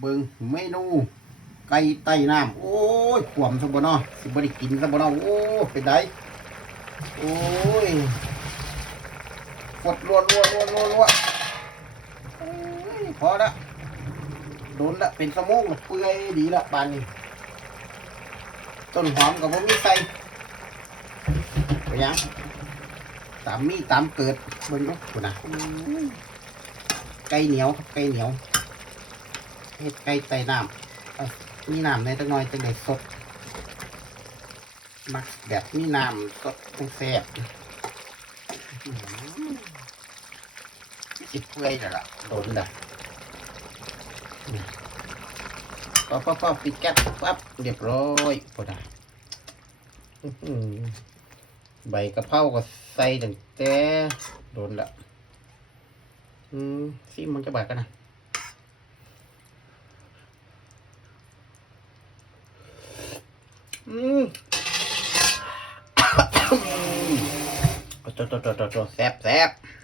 เบิ่งเมนูไก่ใต้น้ำโอ้ยขวมซะบ่เนาะสิบ่ได้กินซะบ่เนาะโอ้เป็นไดโอ้ยกดรัวพอละโดนละเป็นสมองละเปื่อยดีละปานนี้ต้นหอมกับบ่มีใส่ไปยังตามมีตามเกิดเบิ่งดูพุ่นน่ะไก่เหนียวครับไก่เหนียวเฮ็ดไก่ใต้น้ำมีน้ำในตั้งน้อยจังได้สดมักแบบมีน้ำสดจังแซ่บสิเปื่อยแล้วล่ะโดนละปั๊บปิดแก๊สปั๊บเรียบร้อยพอได้ใบกะเพราก็ใส่ตั้งแต่โดนละซิมันจะบาดกันนะโจแซ่บ